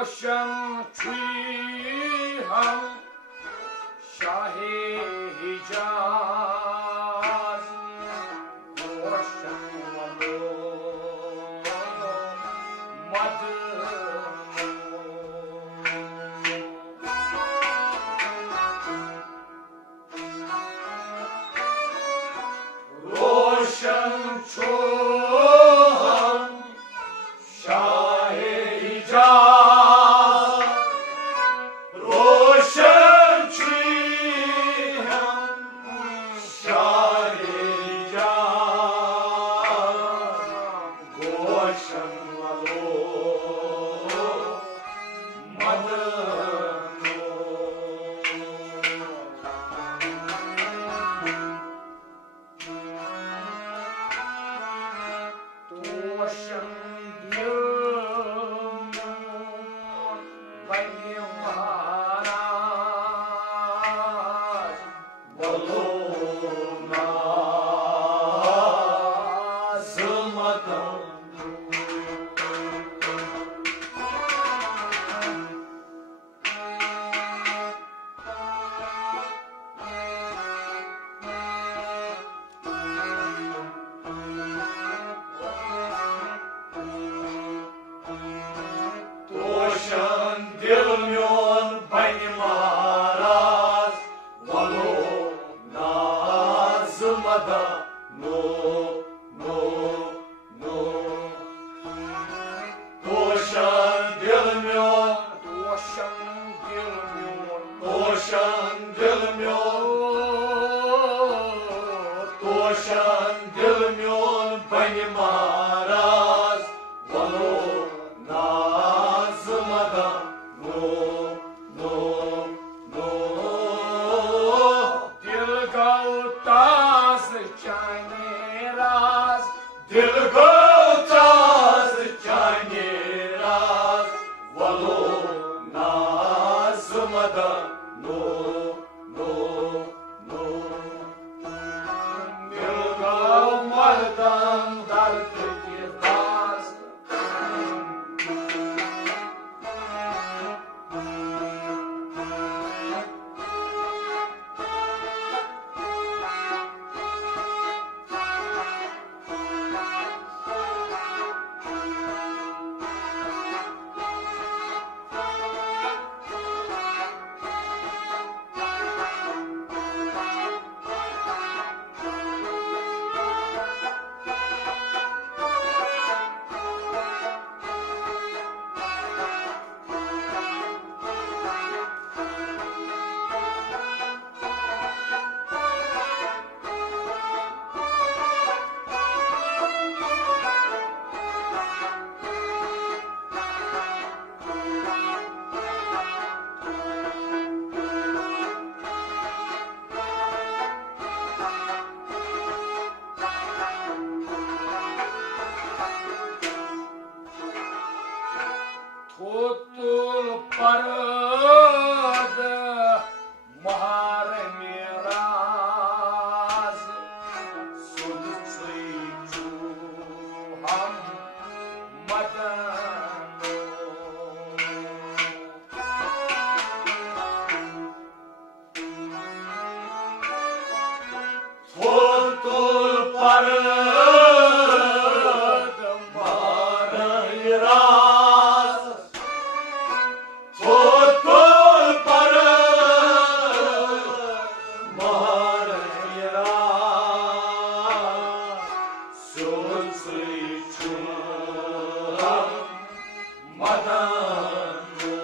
रोशन थी हम शाहे हिजाज रोशन वलो मद रोशन छो हम शाहे हिजाज रोशन थी हम Totul parăd marăiras, totul parăd marăiras, sunt sliciunea madanu.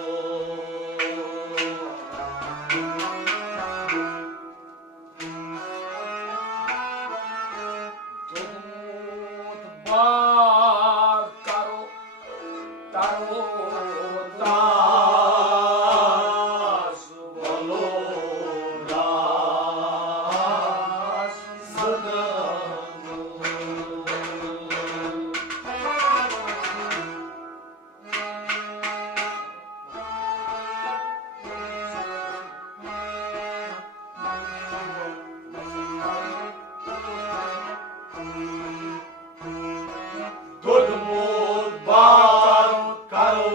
Bacaro, taro, tas, valoras, zădănu. Tot mult bacaro,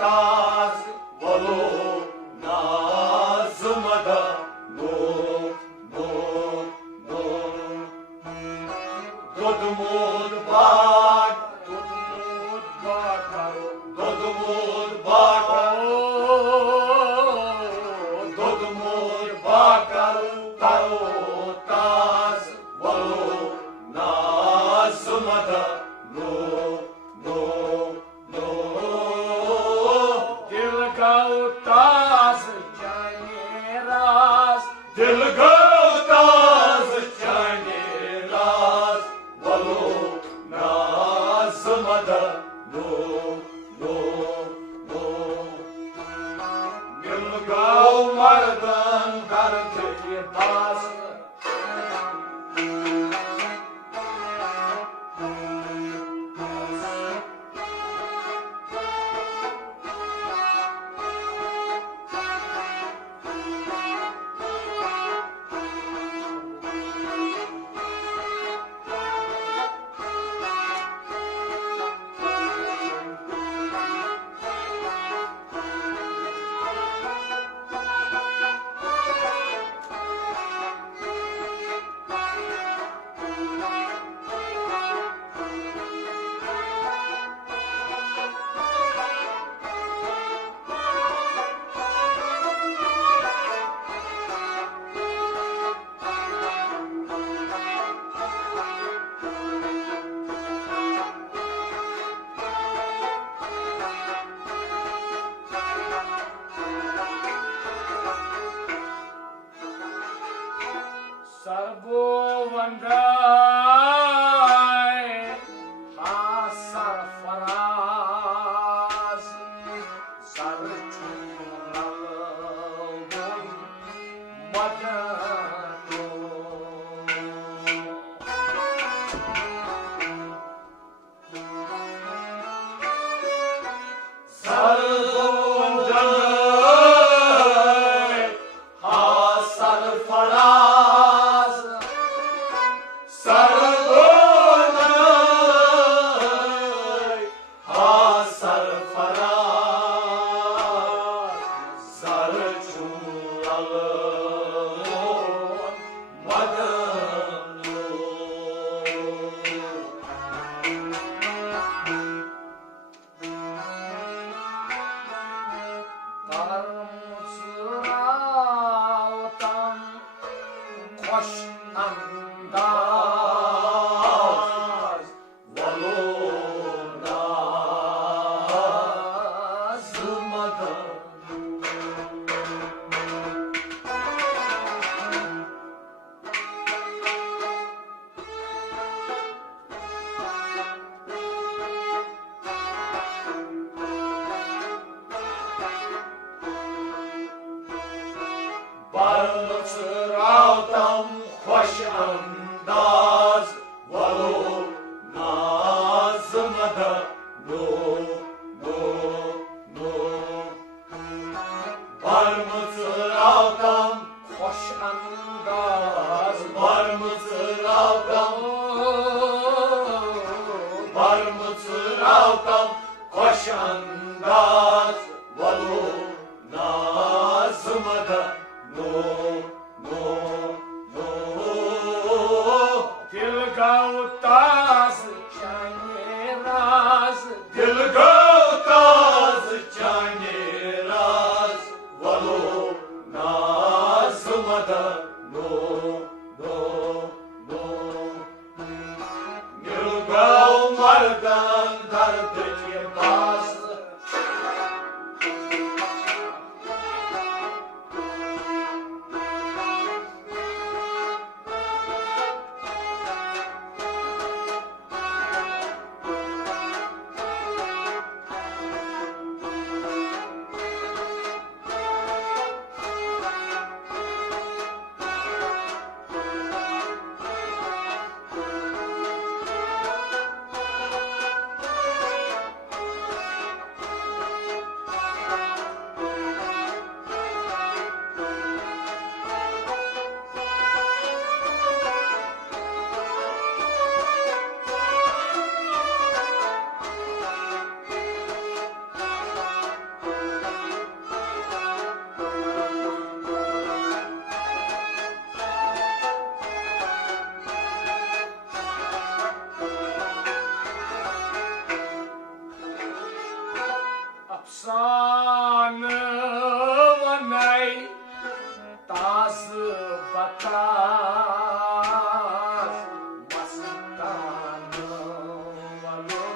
tas, valoras, zădănu. Tot mult bacaro, tot mult bacaro, tot mult bacaro, taro, tas, valoras, zădănu. Dil gautas janeras, dil gautas janeras, valoras, zădănu. Dil gau mardan karte tas. Sarbo vandai ha sarfaraz, sarchunalgun madanu. Sarbo vandai ha sarfaraz, sargonay ha sarfaraz, sarchunalgun madanu. Tarmsıraltan koş andaz, valoras, zımadanu. Barmıtsırao tam hoş andaz, valoras, zımadanu. Barmıtsırao tam hoş andaz, barmıtsırao tam hoş andaz valu nazımada nu dil gavtaz çani raz dil gavtaz çani raz valu nazımada Nilgav mardan dardıcı bazı Apsanı vanay tazı bataz mastanı valu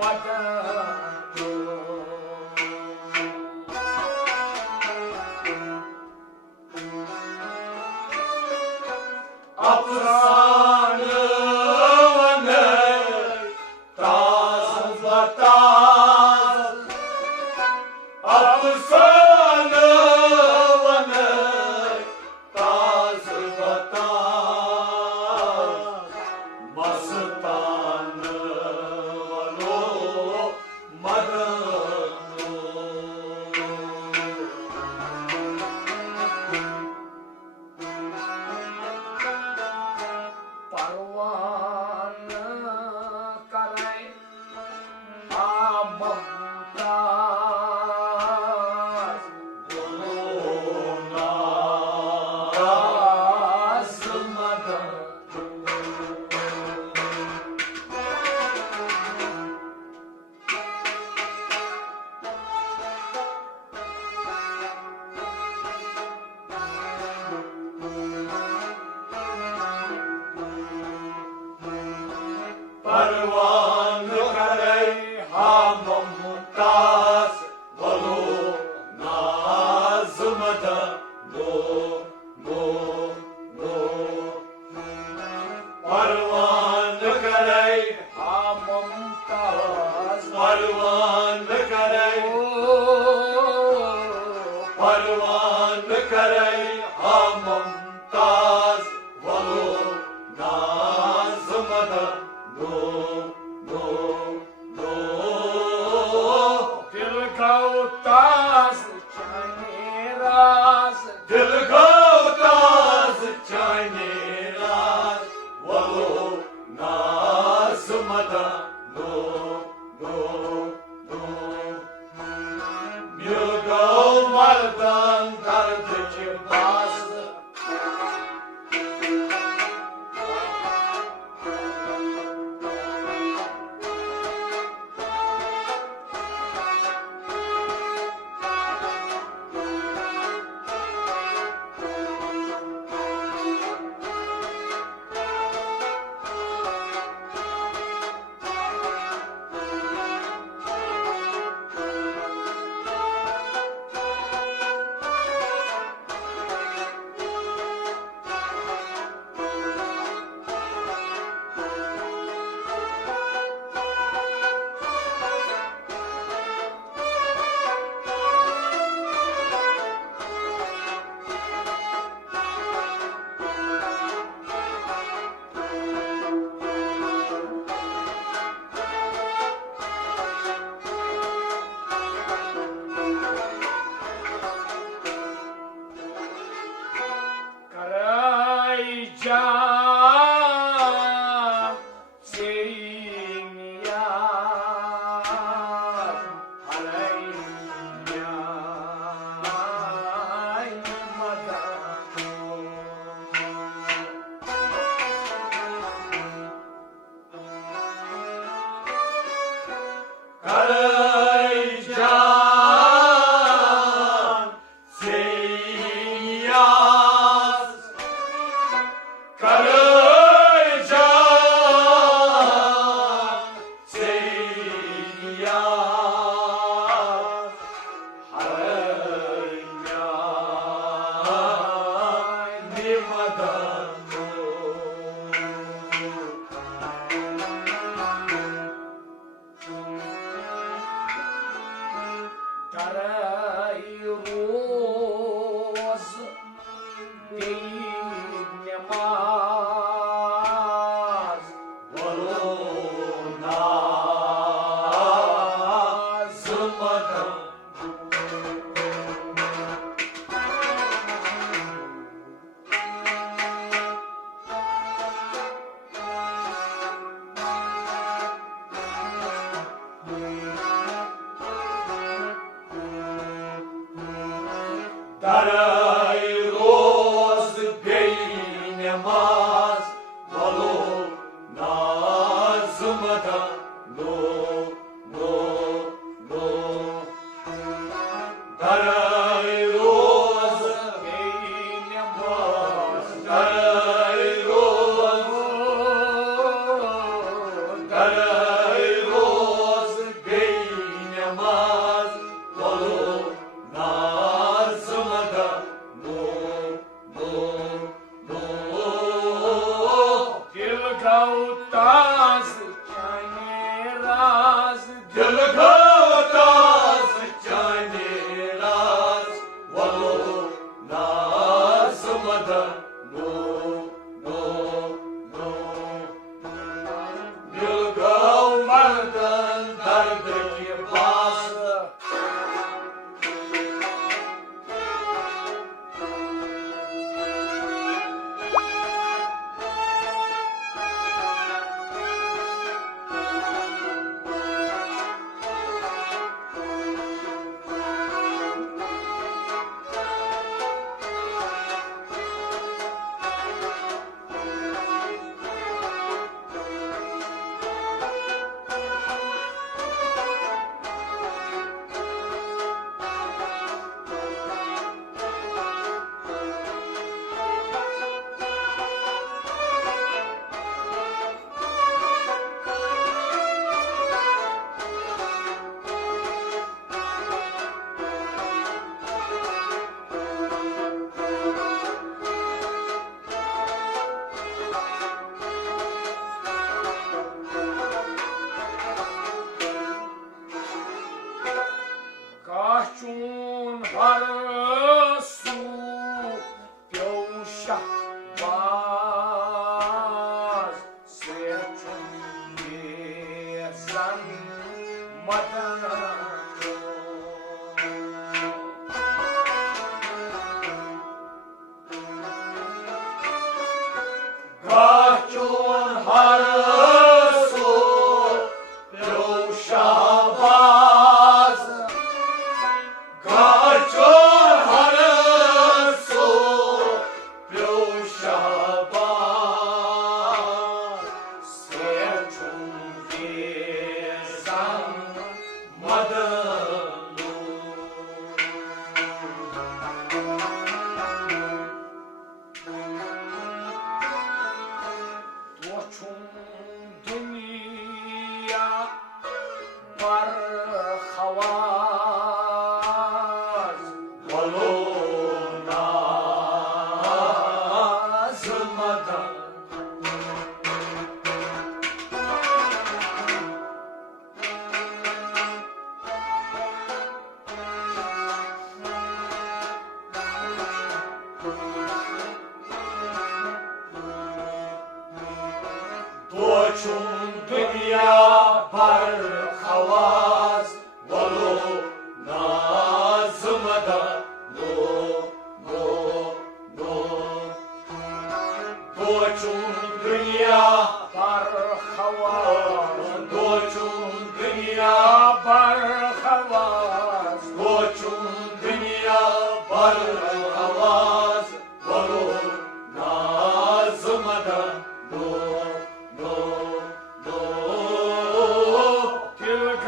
madanı Apsanı vanay tazı bataz Apsanı vanay tazı bataz mastanı valu madanı Parvanı karay amamtaz Buluna azmadan Parvanı karay hamamtaz valu nazımada Parvanı karay hamamtaz Parvanı karay Parvanı karay hamamtaz valu nazımada Dil gavtaz çani raz Dil gavtaz çani raz Valu nazımada Nilgav mardan dardıcı bazı can senin ya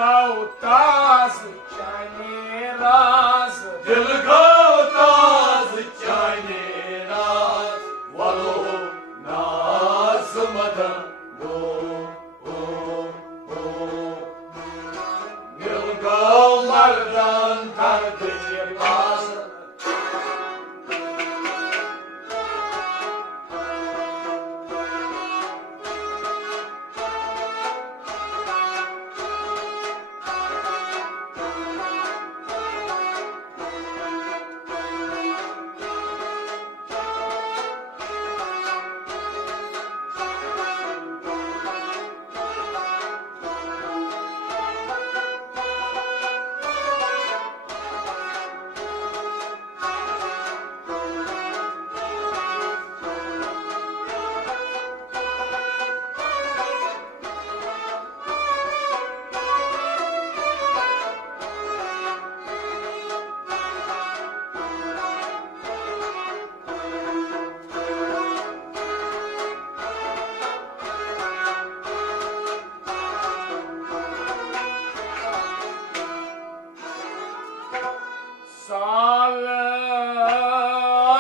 Out ताज़ चाइने राज दिल गो ताज़ चाइने राज वलो नाज़ मदन दिल गो मर्दन दर्द के पास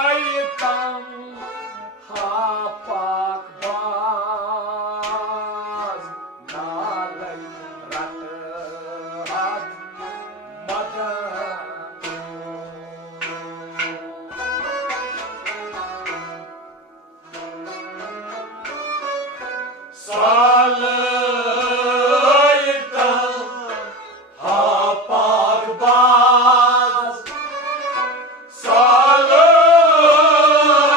Salaytam hapak baz nalay rathat madan Salaytam hapak baz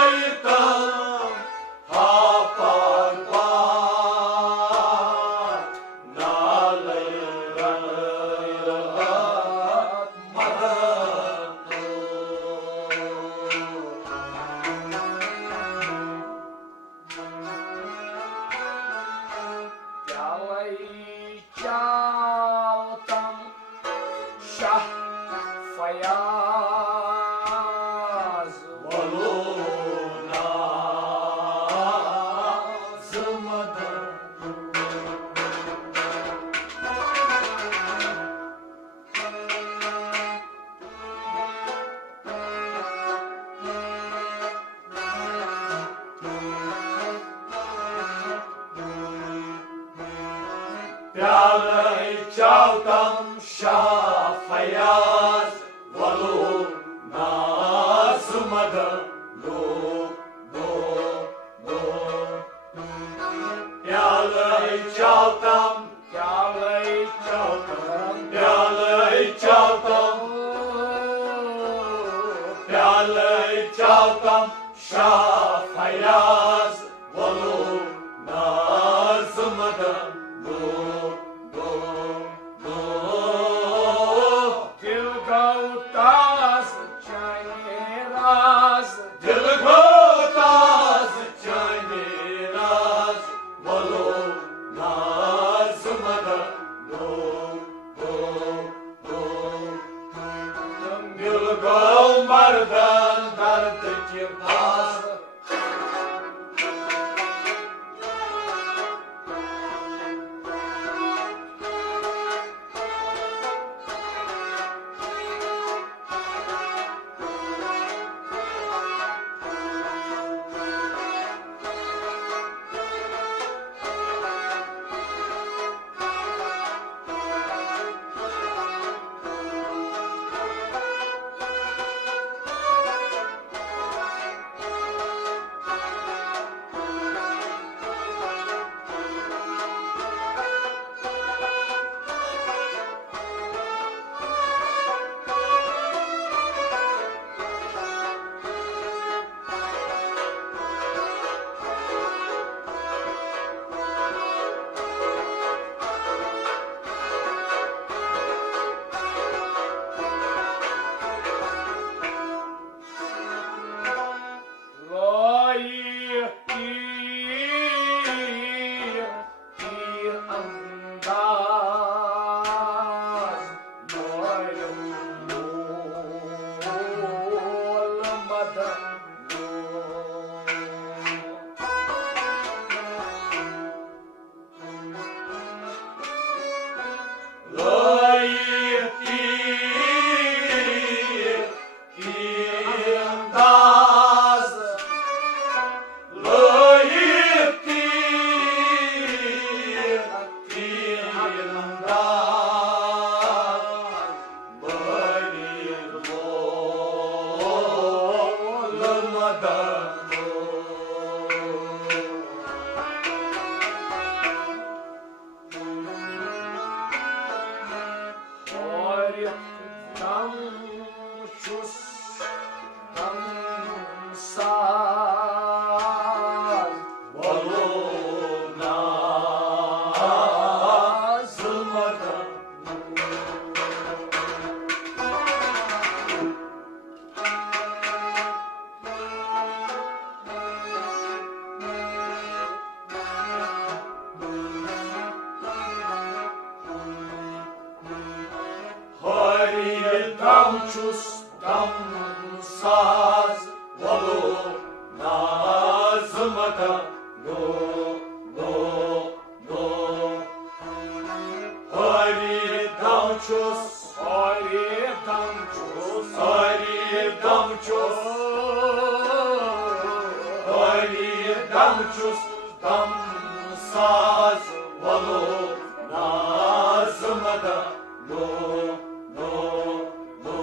Salaytam hapak baz nalay rathat madan Pyalay chaltam Shah Fayaz वलो नाज़ मदन प्याले चावतम शाह फयाज वलो नाज़ मदन लो प्याले चावतम Pyalay chaltam प्याले चावतम प्याले चावतम शाह फयाज वलो नाज़ मदन लो Dil go taz chaine raz दिल गो ताज़ चाइने राज वलो नाज़ Madan Dil go mardan dard ke paas Tamchus tamsaz balona zılmadan Hayır damçus damsaz balona zılmadan no no no Hayır damçus Hayır tamchus Hayır damçus Hayır damçus damsaz balona zılmadan no no no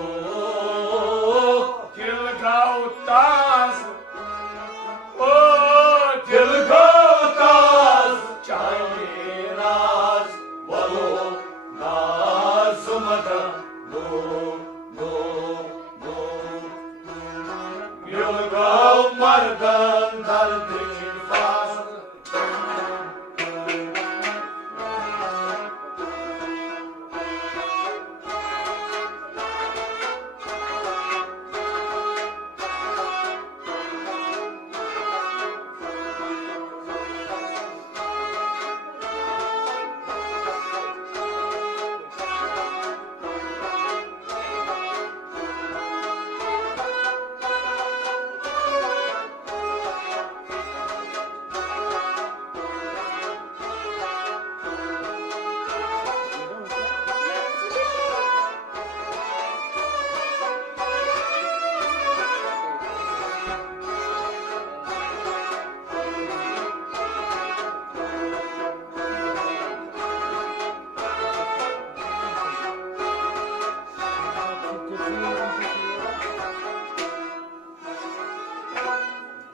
Tilgautaz O Tilgataz Çayır Raz balona zılmadan no no no Yılgalmardan dardık faz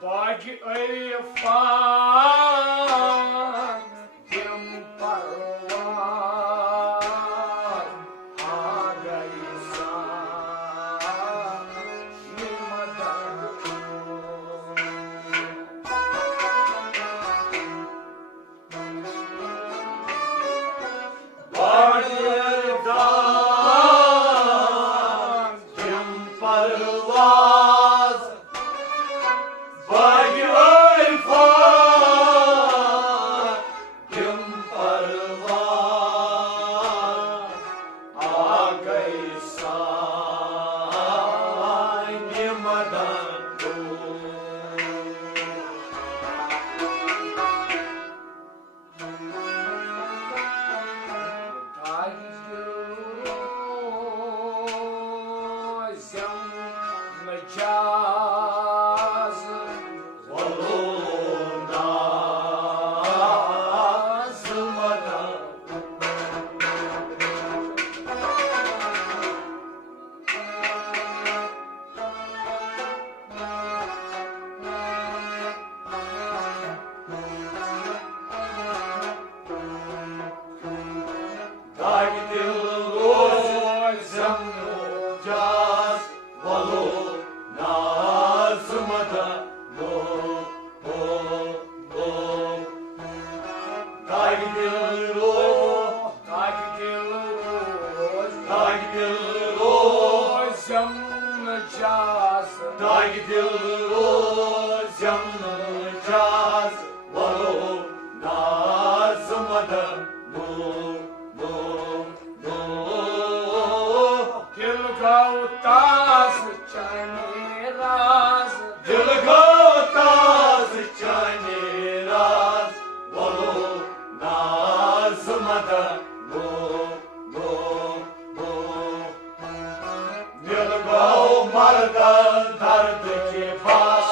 Bagi Irfan Tim Parwan Ada Isan Nimadan Bağırdan kim parvaz Bagi Irfan kim parvaz Agaysan nimadan Tazem Mecaz balona zılmadan Dagdil rozem caz balona zılmadan no no no Dagdil roz Tagdil Dagdil roz Rozem Mecaz Dagdil rozem caz balona zılmadan no no no Tilgautaz Çayır Dilgataz çayni raz balona zılmadan no no no Dilgaumardan dardık faz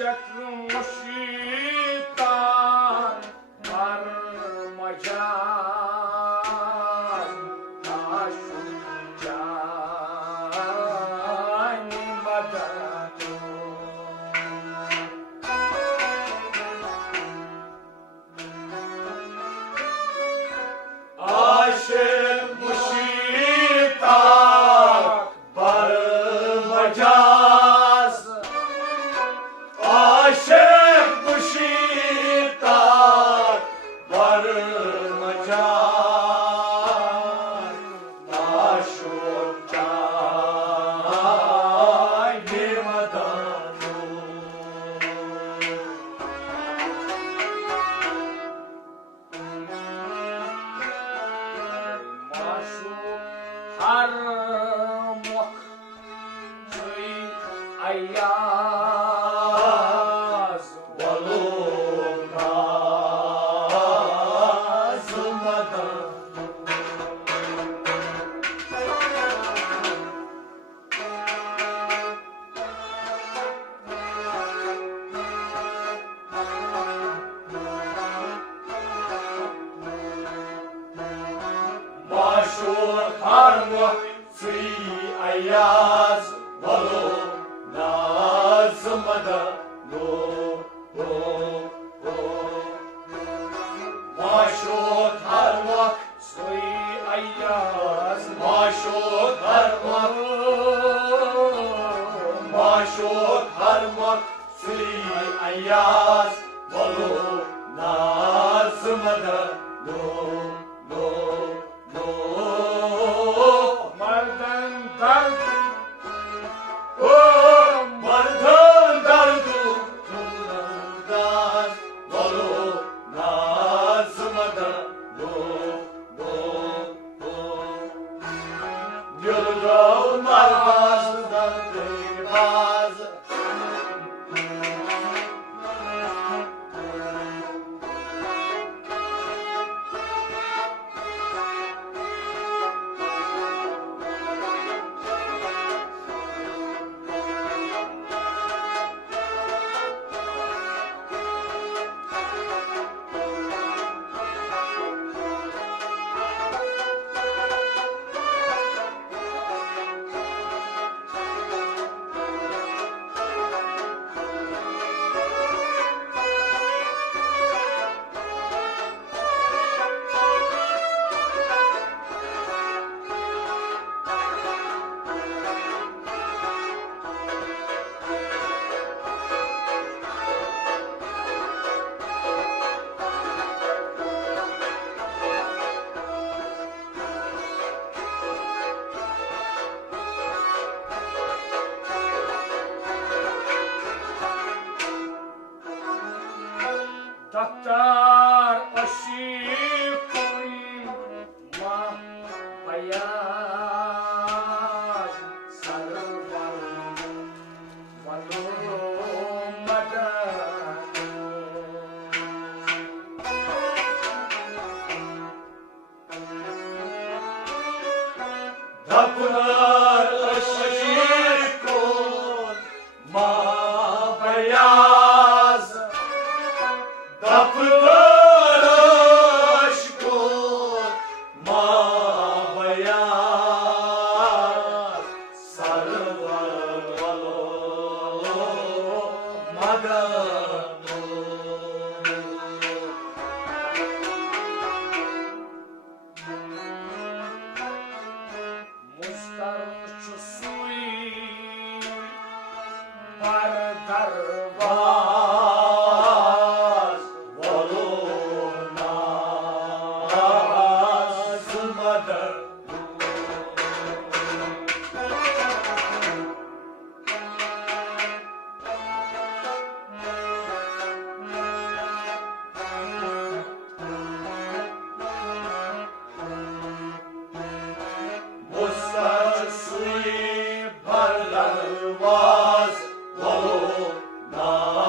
aşık muşitan varmacaz taşınca nimadan aşık muşitan varmacaz, aşık muşitan varmacaz, taşınca nimadan Maşu harmok suy ayaz Maşur harmok suy ayaz valu nazımada nu maşur harmok suy ayaz maşur harmok maşur harmok suy ayaz valu nazımada nu mardan dard Mardın dardu tundan valu nazımada Yolda olmazdan duymaz Tattar aşıkım ma ayaz sarı valu madan Tapınar aşıkın mabeyaz Tapınar aşkın mabeyaz Sarı valu madan mustarçı suy bardar Vaz valu nazımada Mustaç suyu parlar vaz valu nazımada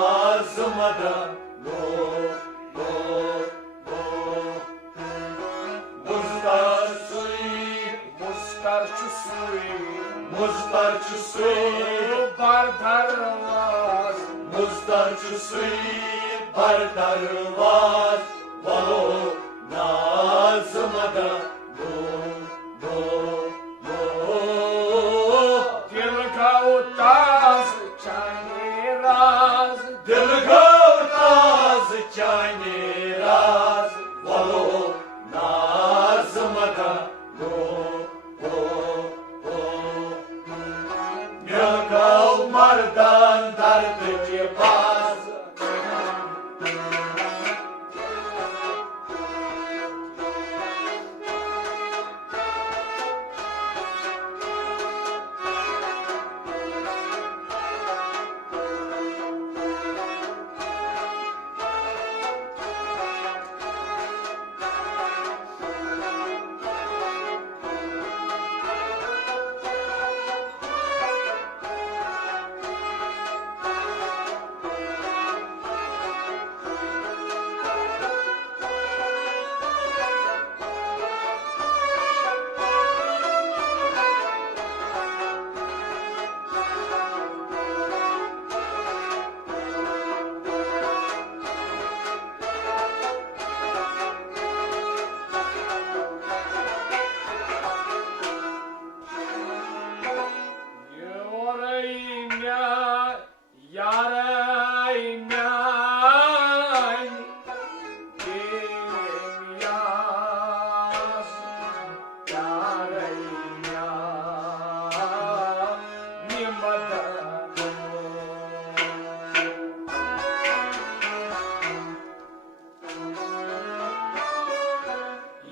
Ustaçı suyu bardarvaz valo nazımada Dil ka utaz çayni raz Dil gavtaz çayni raz valo nazımada Mülkav mardan dardıcı baz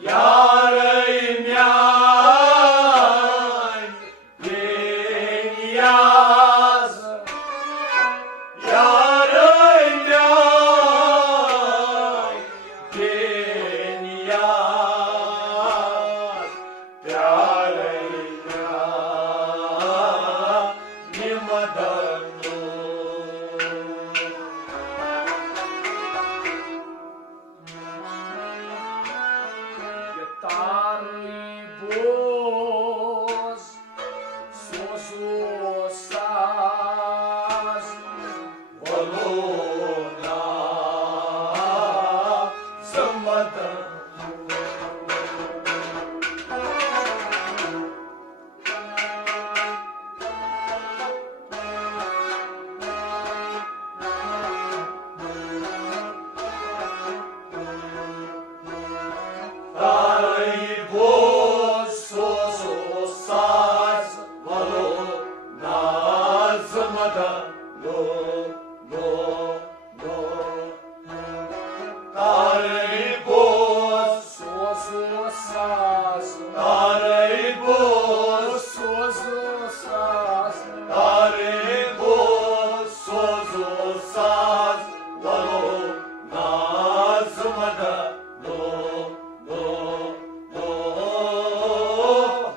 Yarım yan yaz Yarım yan yaz Yarım yan nimadan Tari boz sosu saz Voluna zımada Tarih boz sosu saz Voluna zımada Tarih boz sosu saz Tarih boz sosu saz Tarih boz sosu saz Voluna zımada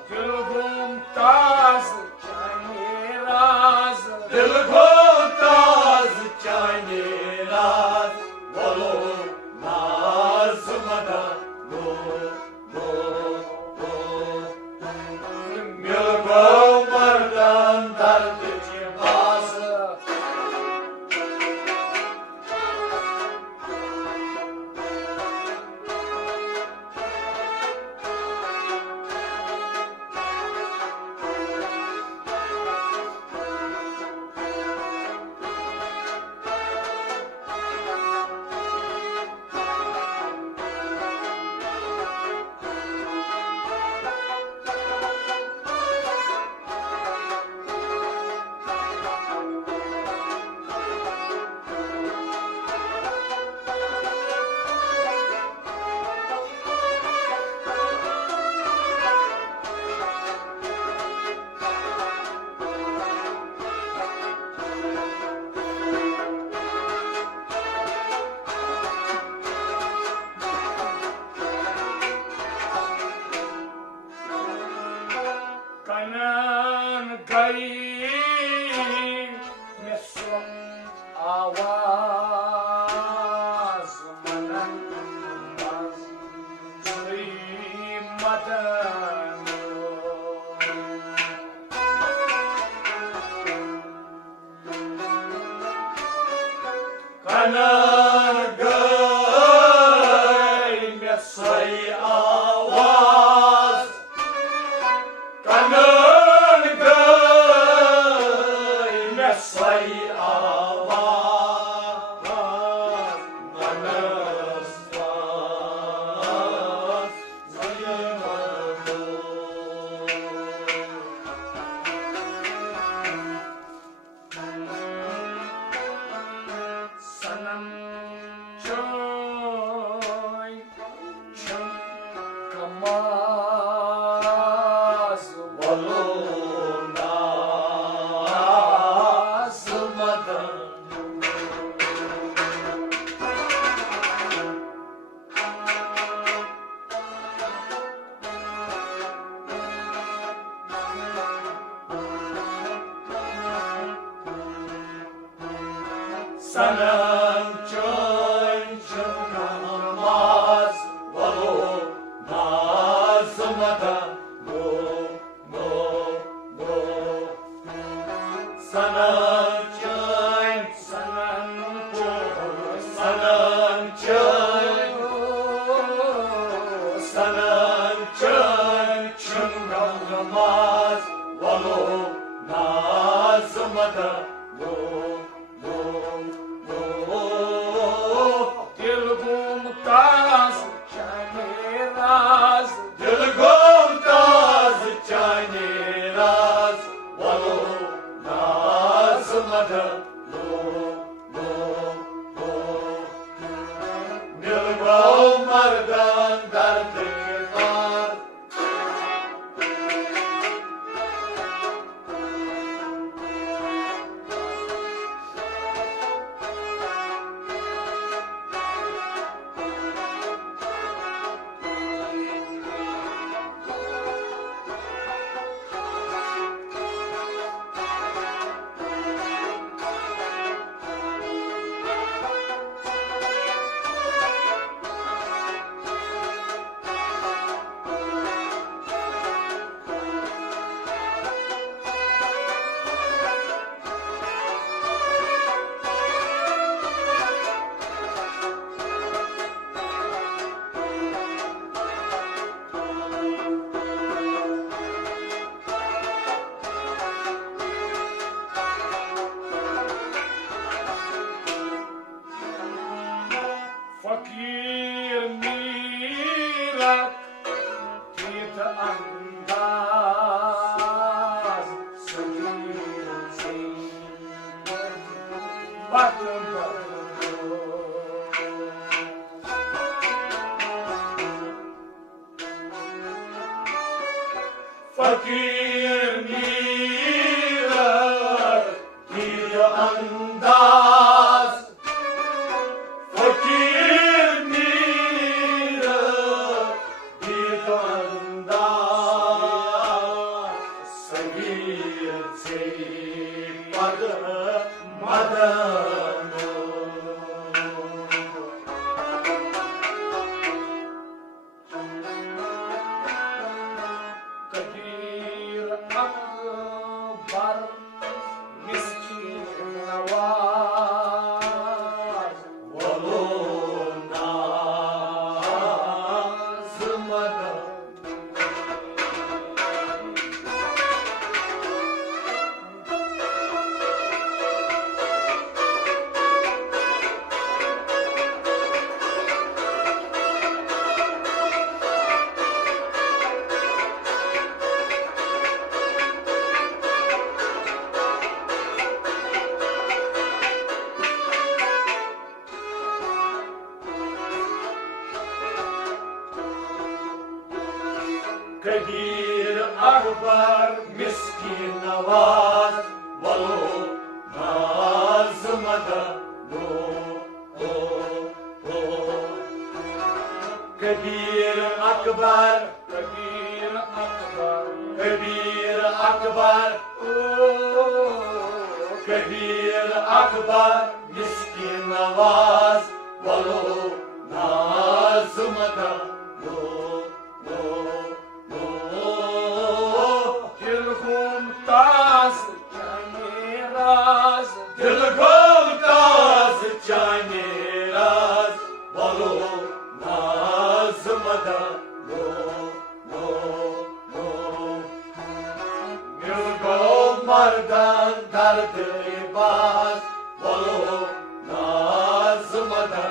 Dilgum taz çayni raz Dil gavtaz çayni raz Voluna zımada Mülkav mardan dardıcı baz Sanın göyme say avaz Kanın göyme say avaz Manastas zayımadı Sanam choy chum kamaz Valuna zılmadan Sanın çöncüm kanmaz Valuna zılmadan Sanın çöy sanam Sanın çöy Sanın çöy Çıngamaz Valuna zılmadan dil gumtaz chane raz Dil gomtaz çayni raz Valuna zılmadan Milgomlardan derdi var fakir mirak kita andaz sendiri batın Fakir mirar bir andaz Fakir mirar bir andaz Sabir seypadı madanı kabir akbar miskin nawaz Valuna zılmadan Kabir akbar miskin navaz Valuna zılmadan Kabir akbar kabir akbar Kabir akbar Kabir akbar miskin navaz Valuna zılmadan dil gumtaz chane raz Dil gomtaz çayni baz Valo nazımada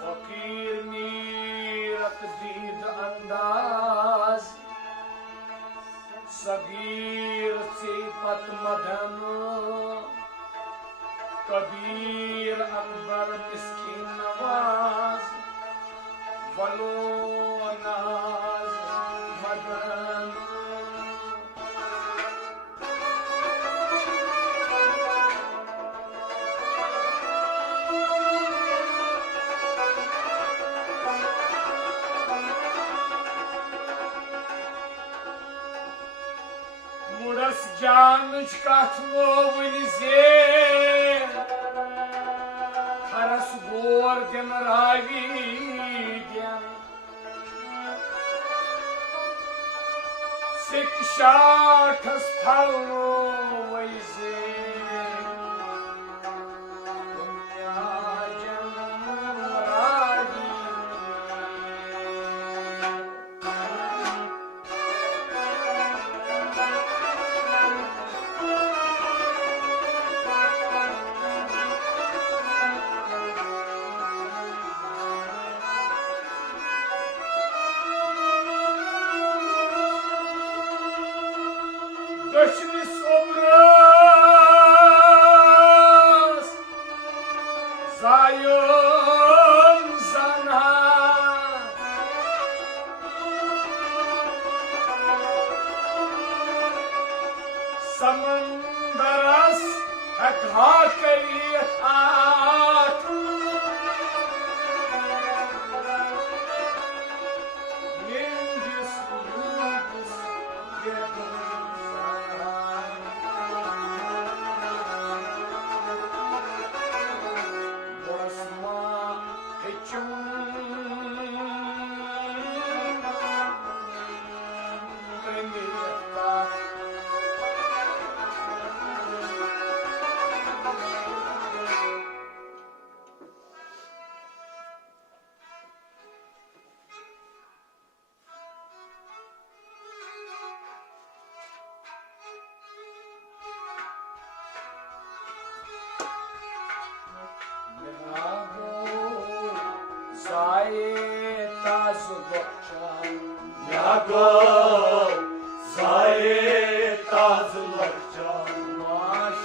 फकीर नीरत दीद अंदाज सगीर सिफत मदन कबीर अकबर मिस्कीन नवाज वलो नाज मदन मुड़स जानच कथ लोवन जे खरस गोर दिन रावी दिन सिक शाठस थलो वैसे दुनिया जन Ravi Döşünüz obraz Zayın zana Samandaras hak hakiyet at Yendis yudis yedin Yago Zayet Azlakcan Yago Zayet Azlakcan Yago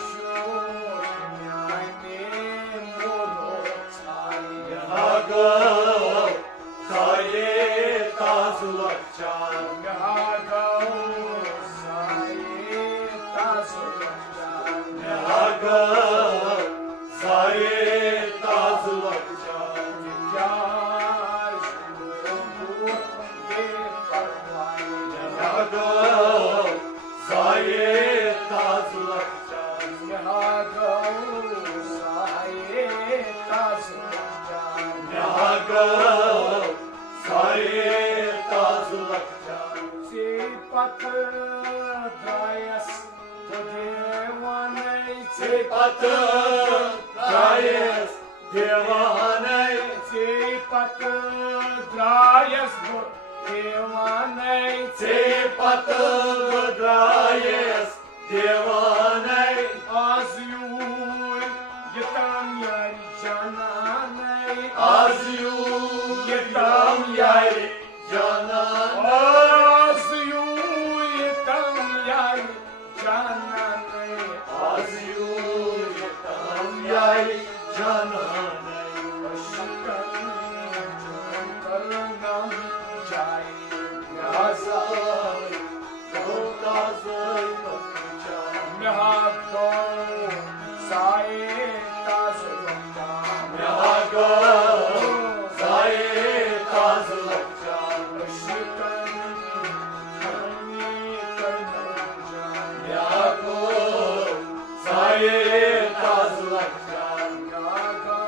Zayet Azlakcan Zayet Azlakcan Yago Zayet Azlakcan Yago Zayet Azlakcan Sipat Dayas Devanay Sipat Dayas Devanay Sipat Dayas Devanay Sipat Dayas Devanay Az yul Yetam yar cananay Az yul Yetam yar cananay Az yul Yetam yar cananay Az yul Yetam yar cananay Karnam jai Yazay Dotazay Bakıcan Mehato Zayet Azlakcan Yago Zayet Azlakcan Işıkan Kani Karnamcan Yago Zayet Azlakcan Yago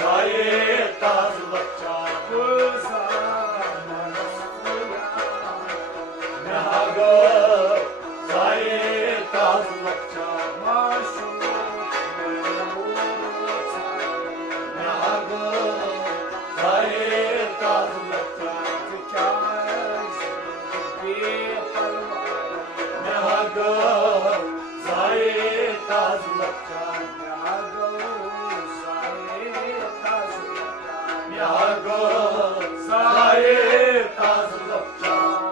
Zaye Jago